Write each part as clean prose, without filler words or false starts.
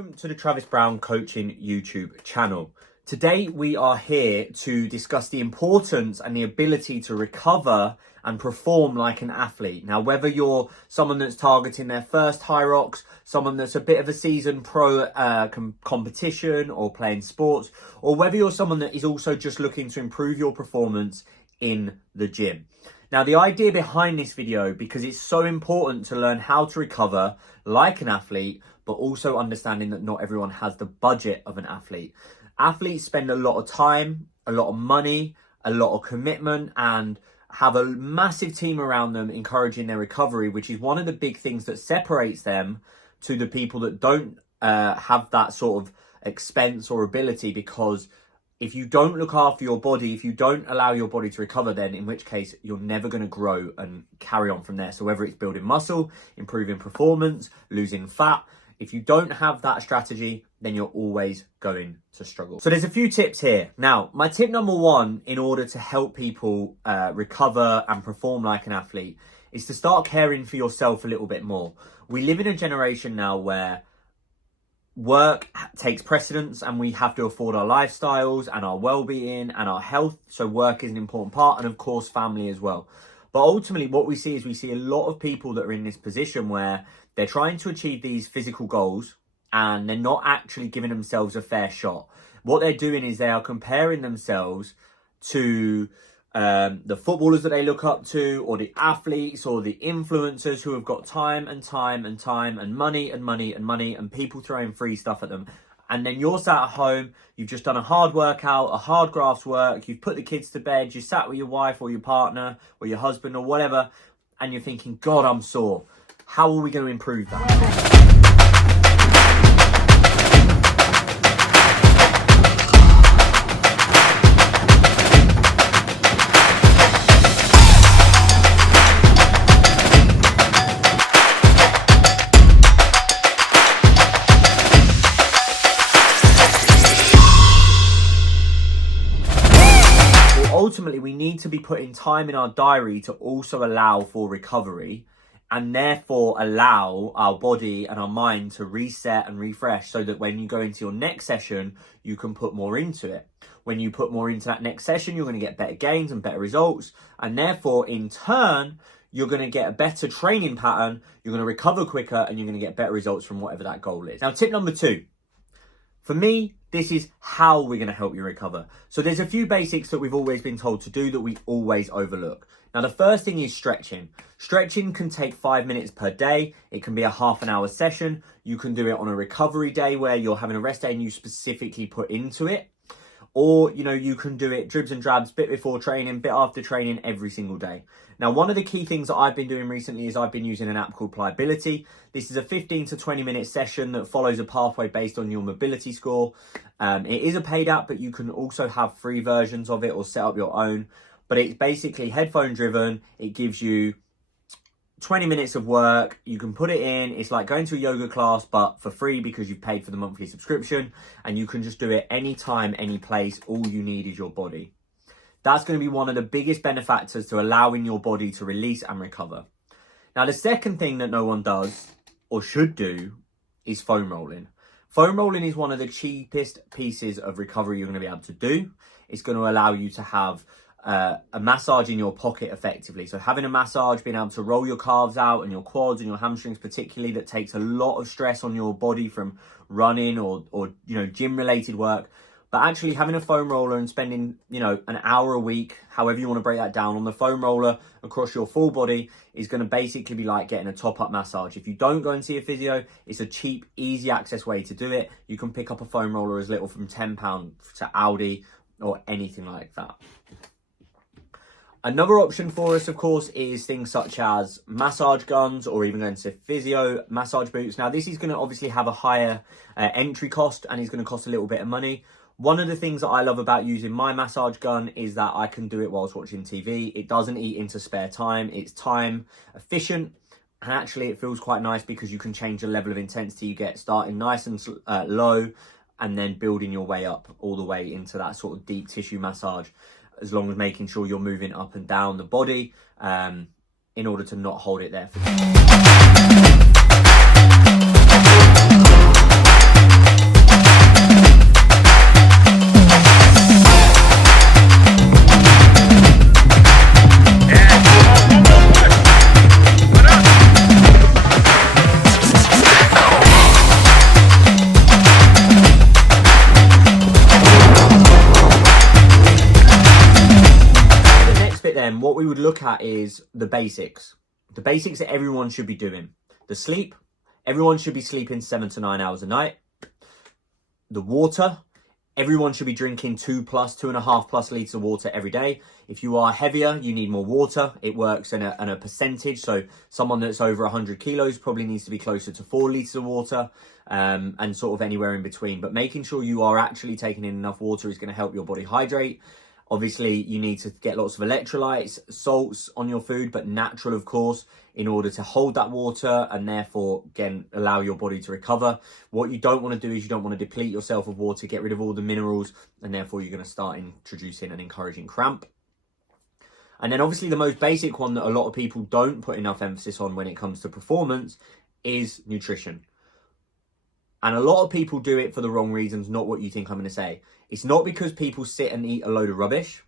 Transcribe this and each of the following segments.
Welcome to the Travis Brown Coaching YouTube channel. Today we are here to discuss the importance and the ability to recover and perform like an athlete. Now, whether you're someone that's targeting their first high rocks, someone that's a bit of a seasoned pro competition or playing sports, or whether you're someone that is also just looking to improve your performance in the gym. Now, the idea behind this video, because it's so important to learn how to recover like an athlete, but also understanding that not everyone has the budget of an athlete. Athletes spend a lot of time, a lot of money, a lot of commitment, and have a massive team around them encouraging their recovery, which is one of the big things that separates them to the people that don't have that sort of expense or ability. Because if you don't look after your body, if you don't allow your body to recover, then in which case you're never going to grow and carry on from there. So whether it's building muscle, improving performance, losing fat, if you don't have that strategy, then you're always going to struggle. So there's a few tips here. Now, my tip number one, in order to help people recover and perform like an athlete, is to start caring for yourself a little bit more. We live in a generation now where work takes precedence and we have to afford our lifestyles and our well-being and our health. So work is an important part, and of course family as well. But ultimately what we see a lot of people that are in this position where they're trying to achieve these physical goals and they're not actually giving themselves a fair shot. What they're doing is they are comparing themselves to the footballers that they look up to, or the athletes or the influencers who have got time and money and people throwing free stuff at them. And then you're sat at home, you've just done a hard workout, a hard graft work, you've put the kids to bed, you sat with your wife or your partner or your husband or whatever, and you're thinking, God, I'm sore. How are we going to improve that? Ultimately, we need to be putting time in our diary to also allow for recovery, and therefore allow our body and our mind to reset and refresh, so that when you go into your next session, you can put more into it. When you put more into that next session, you're going to get better gains and better results. And therefore, in turn, you're going to get a better training pattern, you're going to recover quicker, and you're going to get better results from whatever that goal is. Now, tip number two. For me, this is how we're going to help you recover. So there's a few basics that we've always been told to do that we always overlook. Now, the first thing is stretching. Stretching can take 5 minutes per day. It can be a half an hour session. You can do it on a recovery day where you're having a rest day and you specifically put into it. Or, you can do it dribs and drabs, bit before training, bit after training, every single day. Now, one of the key things that I've been doing recently is I've been using an app called Pliability. This is a 15 to 20 minute session that follows a pathway based on your mobility score. It is a paid app, but you can also have free versions of it or set up your own. But it's basically headphone driven. It gives you 20 minutes of work. You can put it in. It's like going to a yoga class, but for free because you've paid for the monthly subscription, and you can just do it anytime, any place. All you need is your body. That's going to be one of the biggest benefactors to allowing your body to release and recover. Now, the second thing that no one does or should do is foam rolling. Foam rolling is one of the cheapest pieces of recovery you're going to be able to do. It's going to allow you to have a massage in your pocket effectively. So having a massage, being able to roll your calves out and your quads and your hamstrings particularly, that takes a lot of stress on your body from running or gym related work. But actually having a foam roller and spending, an hour a week, however you want to break that down, on the foam roller across your full body is going to basically be like getting a top-up massage. If you don't go and see a physio, it's a cheap, easy access way to do it. You can pick up a foam roller as little from £10 to Aldi or anything like that. Another option for us, of course, is things such as massage guns, or even going to physio massage boots. Now, this is going to obviously have a higher entry cost, and it's going to cost a little bit of money. One of the things that I love about using my massage gun is that I can do it whilst watching TV. It doesn't eat into spare time. It's time efficient. And actually it feels quite nice because you can change the level of intensity you get, starting nice and low, and then building your way up all the way into that sort of deep tissue massage, as long as making sure you're moving up and down the body in order to not hold it there for we would look at is the basics. The basics that everyone should be doing. The sleep. Everyone should be sleeping 7 to 9 hours a night. The water. Everyone should be drinking 2.5 plus litres of water every day. If you are heavier, you need more water. It works in a percentage. So someone that's over 100 kilos probably needs to be closer to 4 litres of water, and sort of anywhere in between. But making sure you are actually taking in enough water is going to help your body hydrate. Obviously, you need to get lots of electrolytes, salts on your food, but natural, of course, in order to hold that water and therefore, again, allow your body to recover. What you don't want to do is you don't want to deplete yourself of water, get rid of all the minerals, and therefore you're going to start introducing and encouraging cramp. And then obviously the most basic one that a lot of people don't put enough emphasis on when it comes to performance is nutrition. And a lot of people do it for the wrong reasons, not what you think I'm going to say. It's not because people sit and eat a load of rubbish,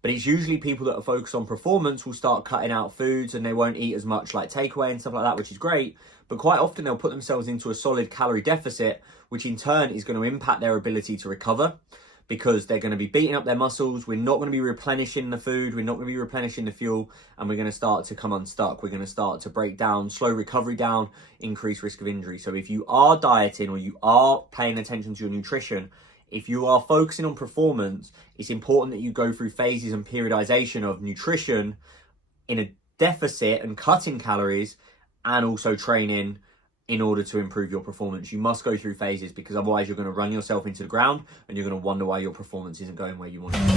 but it's usually people that are focused on performance will start cutting out foods and they won't eat as much like takeaway and stuff like that, which is great. But quite often they'll put themselves into a solid calorie deficit, which in turn is going to impact their ability to recover, because they're going to be beating up their muscles. We're not going to be replenishing the food. We're not going to be replenishing the fuel, and we're going to start to come unstuck. We're going to start to break down, slow recovery down, increase risk of injury. So if you are dieting or you are paying attention to your nutrition, if you are focusing on performance, it's important that you go through phases and periodization of nutrition in a deficit and cutting calories, and also training in order to improve your performance. You must go through phases, because otherwise you're going to run yourself into the ground and you're going to wonder why your performance isn't going where you want it to go.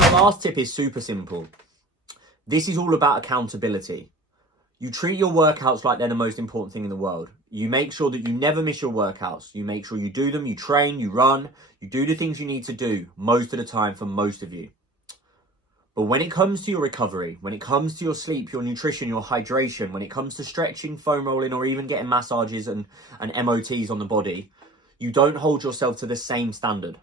The last tip is super simple. This is all about accountability. You treat your workouts like they're the most important thing in the world. You make sure that you never miss your workouts. You make sure you do them, you train, you run, you do the things you need to do most of the time for most of you. But when it comes to your recovery, when it comes to your sleep, your nutrition, your hydration, when it comes to stretching, foam rolling, or even getting massages and MOTs on the body, you don't hold yourself to the same standard.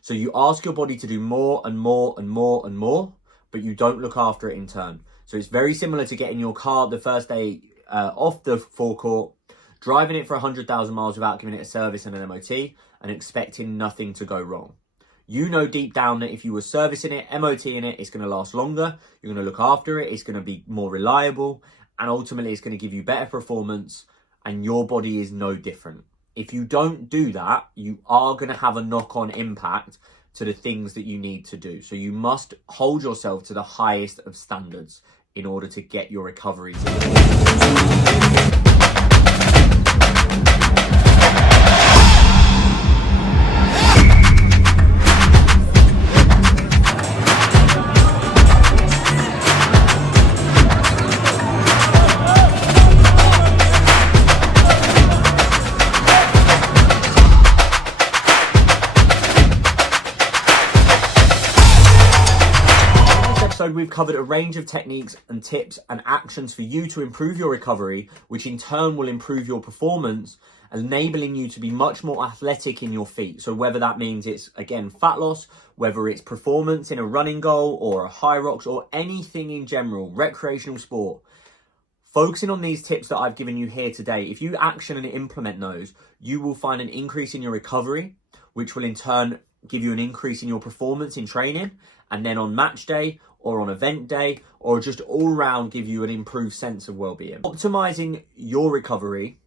So you ask your body to do more and more and more and more, but you don't look after it in turn. So it's very similar to getting your car the first day off the forecourt, driving it for 100,000 miles without giving it a service and an MOT, and expecting nothing to go wrong. You know deep down that if you were servicing it, MOTing it, it's going to last longer, you're going to look after it, it's going to be more reliable, and ultimately it's going to give you better performance, and your body is no different. If you don't do that, you are going to have a knock-on impact to the things that you need to do. So you must hold yourself to the highest of standards in order to get your recovery to we've covered a range of techniques and tips and actions for you to improve your recovery, which in turn will improve your performance, enabling you to be much more athletic in your feet. So whether that means it's, again, fat loss, whether it's performance in a running goal or a high rocks or anything in general, recreational sport, focusing on these tips that I've given you here today, if you action and implement those, you will find an increase in your recovery, which will in turn give you an increase in your performance in training, and then on match day or on event day, or just all round give you an improved sense of well-being. Optimizing your recovery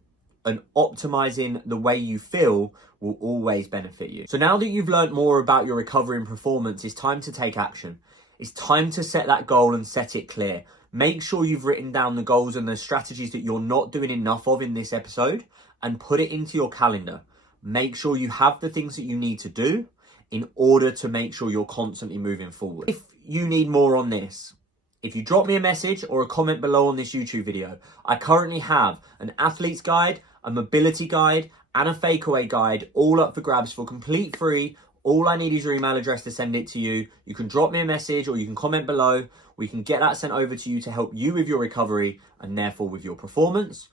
and optimizing the way you feel will always benefit you. So now that you've learned more about your recovery and performance, it's time to take action. It's time to set that goal and set it clear. Make sure you've written down the goals and the strategies that you're not doing enough of in this episode, and put it into your calendar. Make sure you have the things that you need to do in order to make sure you're constantly moving forward. If you need more on this, if you drop me a message or a comment below on this YouTube video, I currently have an athlete's guide, a mobility guide, and a fakeaway guide all up for grabs for complete free. All I need is your email address to send it to you. You can drop me a message or you can comment below. We can get that sent over to you to help you with your recovery and therefore with your performance.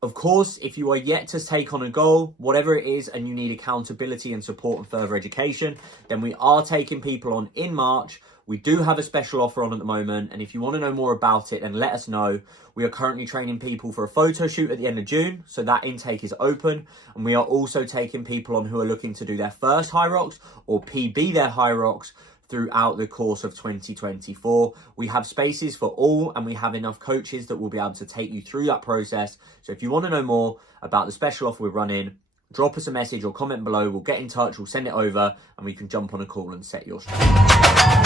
Of course, if you are yet to take on a goal, whatever it is, and you need accountability and support and further education, then we are taking people on in March We do have a special offer on at the moment, and if you want to know more about it, then let us know. We are currently training people for a photo shoot at the end of June, so that intake is open, and we are also taking people on who are looking to do their first high rocks or PB their high rocks throughout the course of 2024. We have spaces for all, and we have enough coaches that will be able to take you through that process. So if you want to know more about the special offer we're running, drop us a message or comment below. We'll get in touch, we'll send it over, and we can jump on a call and set your strategy.